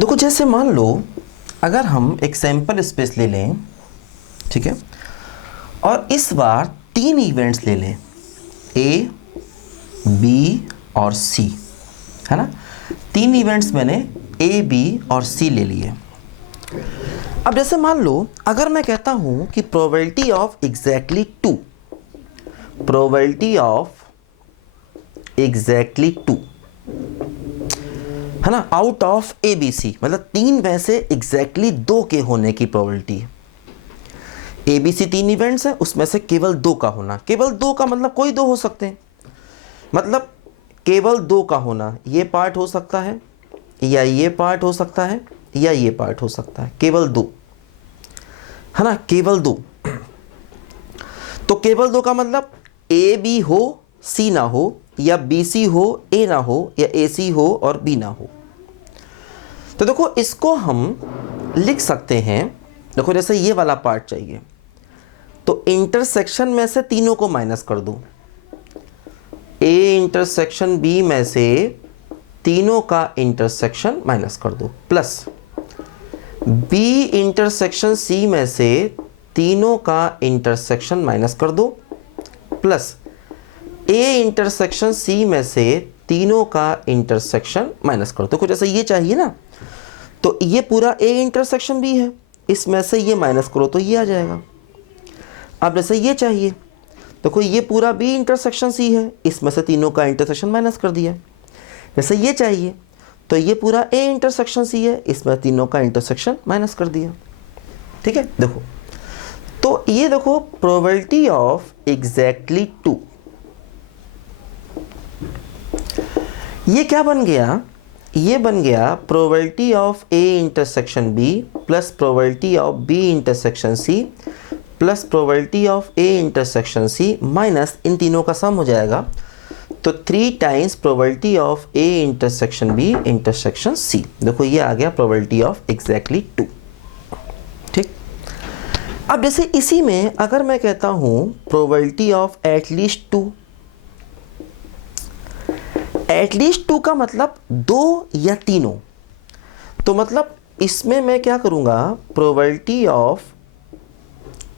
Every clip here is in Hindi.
देखो जैसे मान लो अगर हम एक सैंपल स्पेस ले लें, ठीक है, और इस बार 3 इवेंट्स ले लें, ए, बी और सी, है ना। 3 इवेंट्स मैंने ए, बी और सी ले लिए। अब जैसे मान लो अगर मैं कहता हूं कि probability of exactly 2, probability of exactly 2, है ना, out of A B C, मतलब 3 में से एग्जैक्टली 2 के होने की प्रोबेबिलिटी है। ए बी सी 3 इवेंट्स है, उसमें से केवल 2 का होना। केवल 2 का मतलब कोई 2 हो सकते हैं, मतलब केवल 2 का होना, ये पार्ट हो सकता है या ये पार्ट हो सकता है या ये पार्ट हो सकता है, केवल 2, है ना, केवल 2। तो केवल 2 का मतलब ए बी हो सी ना हो, या बी सी हो ए ना हो, या ए सी हो और बी ना हो। तो देखो इसको हम लिख सकते हैं, देखो जैसे ये वाला पार्ट चाहिए तो इंटरसेक्शन में से तीनों को माइनस कर दो। ए इंटरसेक्शन बी में से तीनों का इंटरसेक्शन माइनस कर दो, प्लस बी इंटरसेक्शन सी में से तीनों का इंटरसेक्शन माइनस कर दो, प्लस ए इंटरसेक्शन सी में से तीनों का इंटरसेक्शन माइनस कर दो। कुछ ऐसा ये चाहिए ना, तो ये पूरा ए इंटरसेक्शन बी है, इसमें से ये माइनस करो तो ये आ जाएगा। अब जैसे ये चाहिए, देखो ये पूरा बी इंटरसेक्शन सी है, इसमें से तीनों का इंटरसेक्शन माइनस कर दिया। जैसे ये चाहिए तो ये पूरा ए इंटरसेक्शन सी है, इसमें तीनों का इंटरसेक्शन माइनस कर दिया। ठीक है, देखो तो ये देखो प्रोबेबिलिटी ऑफ एग्जैक्टली 2, ये क्या बन गया, ये बन गया probability of A intersection B plus probability of B intersection C plus probability of A intersection C minus इन तीनों का सम हो जाएगा, तो 3 times probability of A intersection B intersection C. देखो ये आ गया प्रोबेबिलिटी ऑफ एग्जैक्टली 2। ठीक, अब जैसे इसी में अगर मैं कहता हूं प्रोबेबिलिटी ऑफ एटलीस्ट 2, एटलीस्ट 2 का मतलब 2 या तीनों, तो मतलब इसमें मैं क्या करूंगा, प्रोबेबिलिटी ऑफ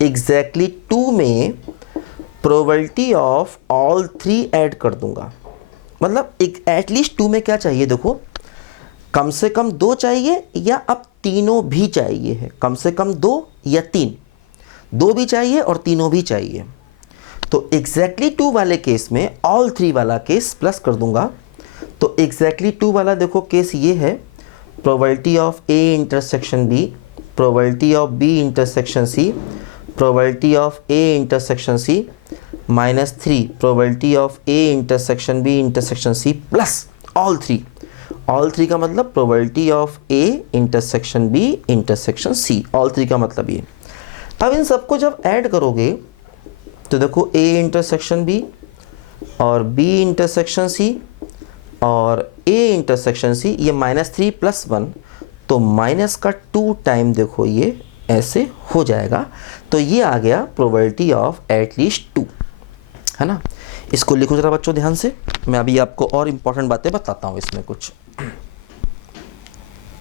एग्जैक्टली 2 में प्रोबेबिलिटी ऑफ ऑल 3 ऐड कर दूंगा। मतलब एक एटलीस्ट 2 में क्या चाहिए, देखो कम से कम 2 चाहिए या अब तीनों भी चाहिए है, कम से कम 2 या 3, 2 भी चाहिए और तीनों भी चाहिए। तो एग्जैक्टली 2 वाले केस में ऑल 3 वाला केस प्लस कर दूंगा, तो एग्जैक्टली 2 वाला देखो केस ये है, probability of A intersection B, probability of B intersection C, probability of A intersection C -3 probability of A intersection B intersection C plus all 3, all 3 का मतलब probability of A intersection B intersection C, all 3 का मतलब ये। अब इन सबको जब ऐड करोगे तो देखो ए इंटरसेक्शन बी और बी इंटरसेक्शन सी और ए इंटरसेक्शन सी, ये -3 + 1, तो माइनस का 2 टाइम देखो ये ऐसे हो जाएगा। तो ये आ गया प्रोबेबिलिटी ऑफ एटलीस्ट 2, है ना। इसको लिखो जरा बच्चों ध्यान से, मैं अभी आपको और इम्पोर्टेंट बातें बताता हूँ इसमें कुछ।